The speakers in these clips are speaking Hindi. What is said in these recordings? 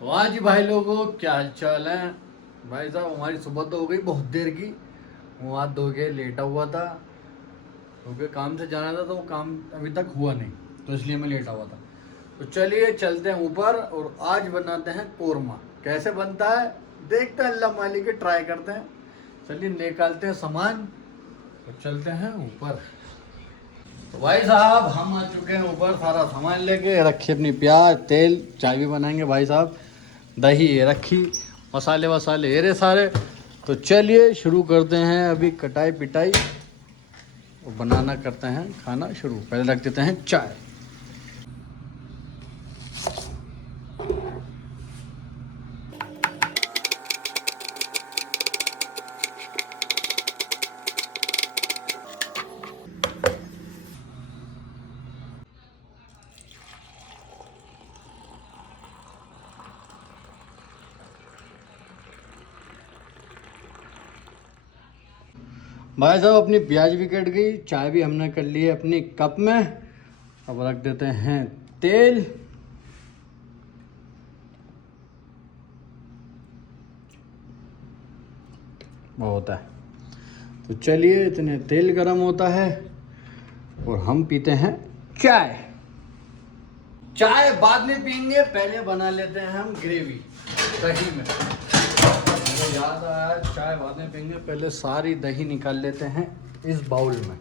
वाह जी भाई लोगों, क्या हाल चाल है। भाई साहब हमारी सुबह तो हो गई बहुत देर की। मुँह हाथ धो के लेटा हुआ था क्योंकि काम से जाना था तो वो काम अभी तक हुआ नहीं, तो इसलिए मैं लेटा हुआ था। तो चलिए चलते हैं ऊपर और आज बनाते हैं कोरमा। कैसे बनता है देखते हैं, अल्लाह मालिक के ट्राई करते हैं। चलिए निकालते हैं सामान और चलते हैं ऊपर। तो भाई साहब हम आ चुके हैं ऊपर, सारा सामान लेके रखी अपनी प्याज तेल, चाय भी बनाएंगे भाई साहब, दही ये रखी, मसाले वसाले ये रहे सारे। तो चलिए शुरू करते हैं अभी कटाई पिटाई और बनाना करते हैं खाना शुरू। पहले रख देते हैं चाय। भाई साहब अपनी प्याज भी कट गई, चाय भी हमने कर ली है अपनी कप में। अब रख देते हैं तेल। बहुत है, तो चलिए इतने तेल गरम होता है और हम पीते हैं चाय। चाय बाद में पीएंगे, पहले बना लेते हैं हम ग्रेवी दही में। मुझे याद आया चाय बाद में पीएंगे, पहले सारी दही निकाल लेते हैं इस बाउल में।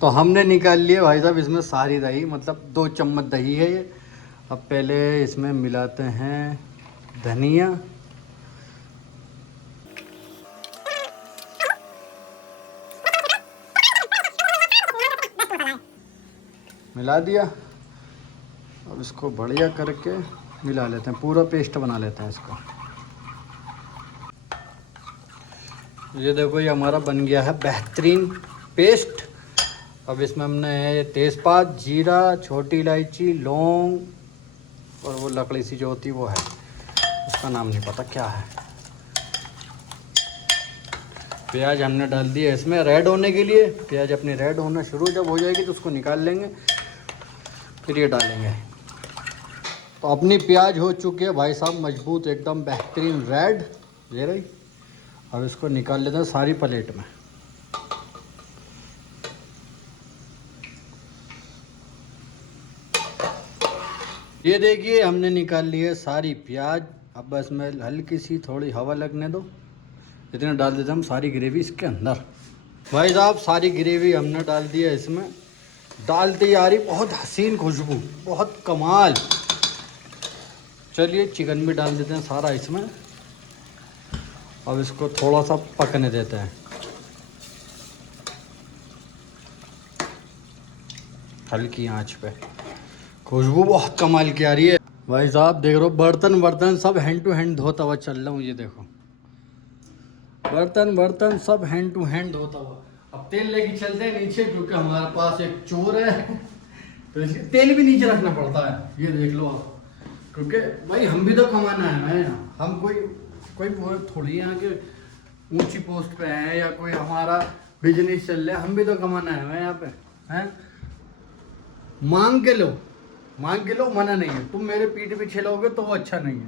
तो हमने निकाल लिए भाई साहब इसमें सारी दही, मतलब 2 चम्मच दही है ये। अब पहले इसमें मिलाते हैं धनिया, मिला दिया। अब इसको बढ़िया करके मिला लेते हैं, पूरा पेस्ट बना लेते हैं इसको। ये देखो ये हमारा बन गया है बेहतरीन पेस्ट। अब इसमें हमने तेज़पात, जीरा, छोटी इलायची, लौंग और वो लकड़ी सी जो होती वो है, उसका नाम नहीं पता क्या है। प्याज हमने डाल दिया इसमें रेड होने के लिए। प्याज अपनी रेड होना शुरू जब हो जाएगी तो उसको निकाल लेंगे, फिर ये डालेंगे। तो अपनी प्याज हो चुकी है भाई साहब मजबूत एकदम बेहतरीन रेड, ये रही। अब इसको निकाल लेते हैं सारी प्लेट में। ये देखिए हमने निकाल ली है सारी प्याज। अब बस में हल्की सी थोड़ी हवा लगने दो, इतना डाल देते हम सारी ग्रेवी इसके अंदर। भाई साहब सारी ग्रेवी हमने डाल दी है इसमें। डालते ही आ रही बहुत हसीन खुशबू, बहुत कमाल। चलिए चिकन भी डाल देते हैं सारा इसमें। अब इसको थोड़ा सा पकने देते हैं हल्की आंच पे। खुशबू बहुत कमाल की आ रही है। भाई साहब देख रहे हो बर्तन बर्तन सब हैंड टू हैंड धोता हुआ चल रहा हूँ। ये देखो बर्तन बर्तन सब हैंड टू हैंड धोता हुआ। अब तेल लेके चलते हैं नीचे क्योंकि हमारे पास एक चोर है तो इसलिए तेल भी नीचे रखना पड़ता है। ये देख लो आप, क्योंकि भाई हम भी तो कमाना है ना। हम कोई कोई थोड़ी यहाँ के ऊंची पोस्ट पे हैं या कोई हमारा बिजनेस चल रहा है। हम भी तो कमाना है यहाँ पे हैं। मांग के लो, मांग के लो, मना नहीं है। तुम मेरे पीठ पीछे लोगे तो वो अच्छा नहीं है।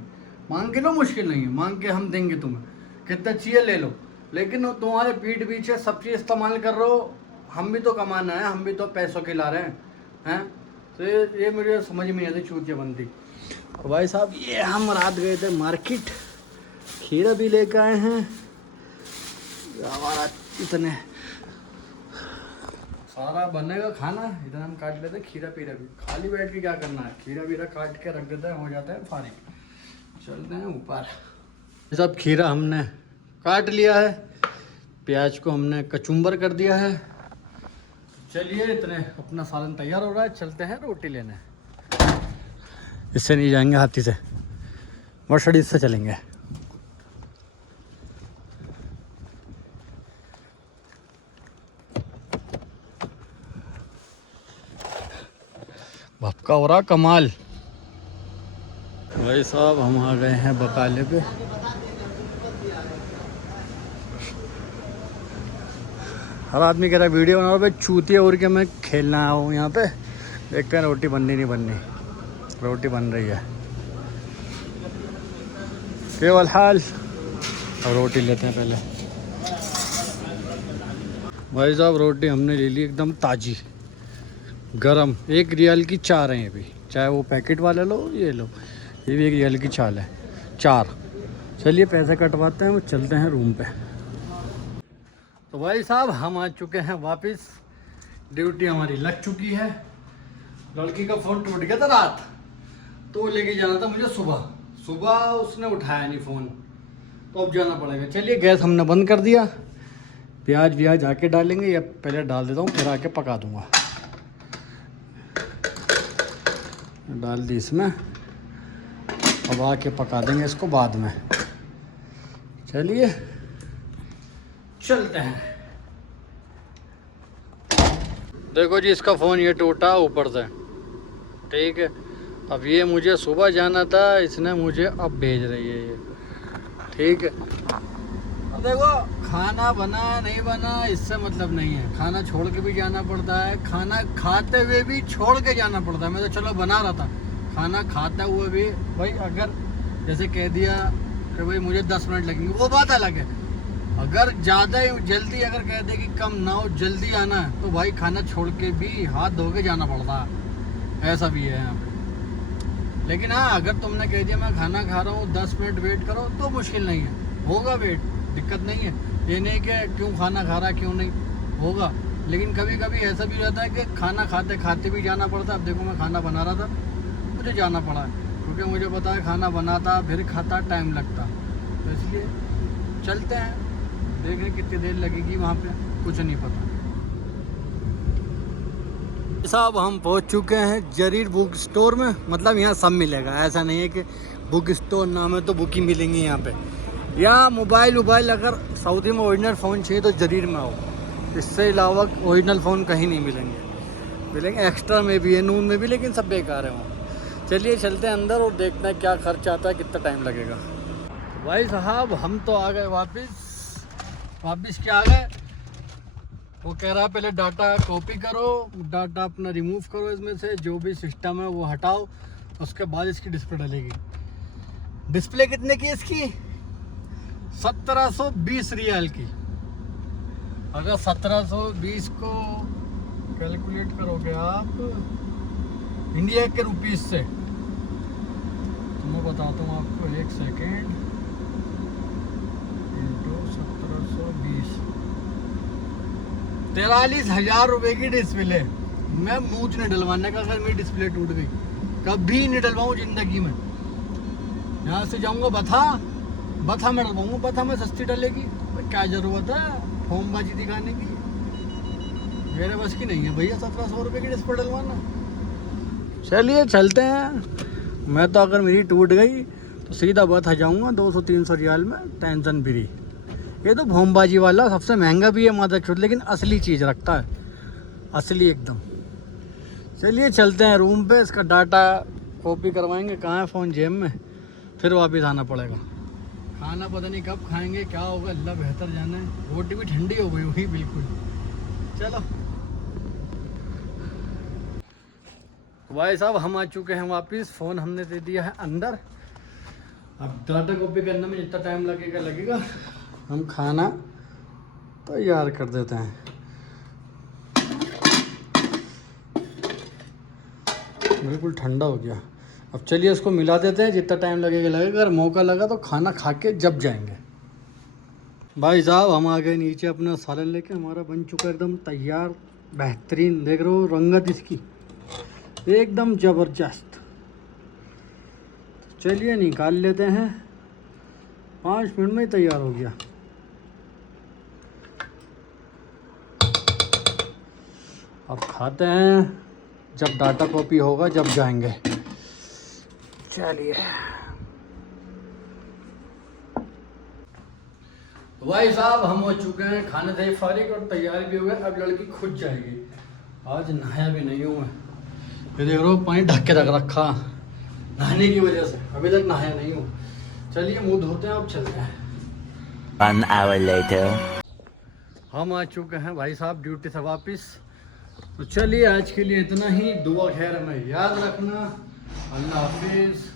मांग के लो, मुश्किल नहीं है, मांग के हम देंगे तुम्हें, कितना चाहिए ले लो। लेकिन तुम्हारे पीठ पीछे सब चीज़ इस्तेमाल कर रहे हो। हम भी तो कमाना है, हम भी तो पैसों के ला रहे हैं। तो ये मुझे समझ में आती चूतिया बनती। भाई साहब ये हम रात गए थे मार्केट, खीरा भी लेकर आए हैं हमारा। इतने सारा बनेगा खाना, इधर हम काट लेते खीरा पीरा भी। खाली बैठ के क्या करना है, खीरा पीरा काट के रख देते हैं, हो जाता है फारिग। चलते हैं ऊपर। सब खीरा हमने काट लिया है, प्याज को हमने कचुम्बर कर दिया है। चलिए इतने अपना सालन तैयार हो रहा है, चलते हैं रोटी लेने। इससे नहीं जाएंगे हाथी से, मर्सिडीज से चलेंगे। भपका हो रहा कमाल। भाई साहब हम आ गए हैं बकाले पे। हर आदमी कह रहा है वीडियो बना, भाई चूतिया और क्या, मैं खेलना आया हूँ यहाँ पे। देखते हैं रोटी बननी नहीं बननी। रोटी बन रही है। केवल हाल। और रोटी लेते हैं पहले। भाई साहब रोटी हमने ले ली एकदम ताज़ी गरम। 1 रियाल की 4 हैं ये भी, चाहे वो पैकेट वाले लो ये लो, ये भी 1 रियाल की 4 है 4। चलिए पैसे कटवाते हैं, वो चलते हैं रूम पे। तो भाई साहब हम आ चुके हैं वापस, ड्यूटी हमारी लग चुकी है। लड़की का फ़ोन टूट गया था रात, तो लेके जाना था मुझे सुबह उसने उठाया नहीं फ़ोन, तो अब जाना पड़ेगा। चलिए गैस हमने बंद कर दिया। प्याज आके डालेंगे, या पहले डाल देता हूँ फिर आके पका दूँगा। डाल दी इसमें, अब आके पका देंगे इसको बाद में। चलिए चलते हैं। देखो जी इसका फ़ोन ये टूटा ऊपर से, ठीक है। अब ये मुझे सुबह जाना था, इसने मुझे अब भेज रही है ये, ठीक है। अब देखो खाना बना नहीं बना इससे मतलब नहीं है, खाना छोड़ के भी जाना पड़ता है, खाना खाते हुए भी छोड़ के जाना पड़ता है। मैं तो चलो बना रहा था, खाना खाते हुए भी भाई अगर जैसे कह दिया कि भाई मुझे 10 मिनट लगेंगे, वो बात अलग है। अगर ज़्यादा जल्दी अगर कह दे कि कम ना हो, जल्दी आना है, तो भाई खाना छोड़ के भी हाथ धो के जाना पड़ता है, ऐसा भी है यहाँ पे। लेकिन हाँ अगर तुमने कह दिया मैं खाना खा रहा हूँ 10 मिनट वेट करो, तो मुश्किल नहीं है, होगा वेट, दिक्कत नहीं है। ये नहीं कि क्यों खाना खा रहा क्यों नहीं, होगा। लेकिन कभी कभी ऐसा भी रहता है कि खाना खाते खाते भी जाना पड़ता है। अब देखो मैं खाना बना रहा था, मुझे जाना पड़ा क्योंकि मुझे पता है खाना बनाता फिर खाता टाइम लगता, तो इसलिए चलते हैं, देखें कितनी देर लगेगी वहाँ पे, कुछ नहीं पता। साहब हम पहुँच चुके हैं जरीर बुक स्टोर में। मतलब यहाँ सब मिलेगा, ऐसा नहीं है कि बुक स्टोर नाम है तो बुक ही मिलेंगी यहाँ पे। यहाँ मोबाइल अगर सऊदी में ओरिजिनल फ़ोन चाहिए तो जरीर में आओ, इससे अलावा ओरिजिनल फ़ोन कहीं नहीं मिलेंगे एक्स्ट्रा में भी है, नून में भी, लेकिन सब बेकार है वहाँ। चलिए चलते हैं अंदर और देखते हैं क्या खर्चा आता है, कितना टाइम लगेगा। भाई साहब हम तो आ गए वापस क्या आ गए। वो कह रहा है पहले डाटा कॉपी करो, डाटा अपना रिमूव करो, इसमें से जो भी सिस्टम है वो हटाओ, उसके बाद इसकी डिस्प्ले डलेगी। डिस्प्ले कितने की इसकी? 1720 रियाल की। अगर 1720 को कैलकुलेट करोगे आप इंडिया के रुपीस से, तो मैं बताता हूँ आपको, 1 सेकेंड, 1720 43,000 रुपये की डिस्प्ले। मैं मूंछ नहीं डलवाने का, अगर मेरी डिस्प्ले टूट गई कभी नहीं डलवाऊँ ज़िंदगी में। यहाँ से जाऊँगा बथा में डलवाऊँगा, बथा में सस्ती डलेगी, क्या ज़रूरत है फोमबाजी दिखाने की, मेरे बस की नहीं है भैया 1700 रुपये की डिस्प्ले डलवाना। चलिए चलते हैं। मैं तो अगर मेरी टूट गई तो सीधा बथा जाऊँगा 200-300 रियाल में, टेंशन फ्री। ये तो भोमबाजी वाला सबसे महंगा भी है मदरचोद, लेकिन असली चीज़ रखता है, असली एकदम। चलिए चलते हैं रूम पे, इसका डाटा कॉपी करवाएंगे। कहाँ है फ़ोन? जेब में। फिर वापस आना पड़ेगा। खाना पता नहीं कब खाएंगे, क्या होगा अल्लाह बेहतर जाने। रोटी भी ठंडी हो गई हुई बिल्कुल। चलो भाई साहब हम आ चुके हैं वापस, फ़ोन हमने दे दिया है अंदर। अब डाटा कॉपी करने में जितना टाइम लगेगा, हम खाना तैयार कर देते हैं। बिल्कुल ठंडा हो गया। अब चलिए इसको मिला देते हैं, जितना टाइम लगेगा। अगर मौका लगा तो खाना खा के जब जाएंगे। भाई साहब हम आ गए नीचे अपना सालन लेके, हमारा बन चुका एकदम तैयार, बेहतरीन। देख रहे हो रंगत इसकी एकदम ज़बरदस्त। चलिए निकाल लेते हैं, 5 मिनट में ही तैयार हो गया। अब खाते हैं, जब डाटा कॉपी होगा जब जाएंगे। चलिए भाई साहब हम हो चुके हैं, खाने से फारिग और तैयार भी हो गए। अब लड़की खुद जाएगी। आज नहाया भी नहीं हूँ मैं, ये देख रहा हूँ पानी ढक के रख रखा नहाने की वजह से, अभी तक नहाया नहीं हूँ। चलिए मुंह धोते हैं, अब चलते हैं। 1 hour later हम आ चुके हैं भाई साहब ड्यूटी से वापस। तो चलिए आज के लिए इतना ही। दुआ खैर हमें याद रखना। अल्लाह हाफिज़।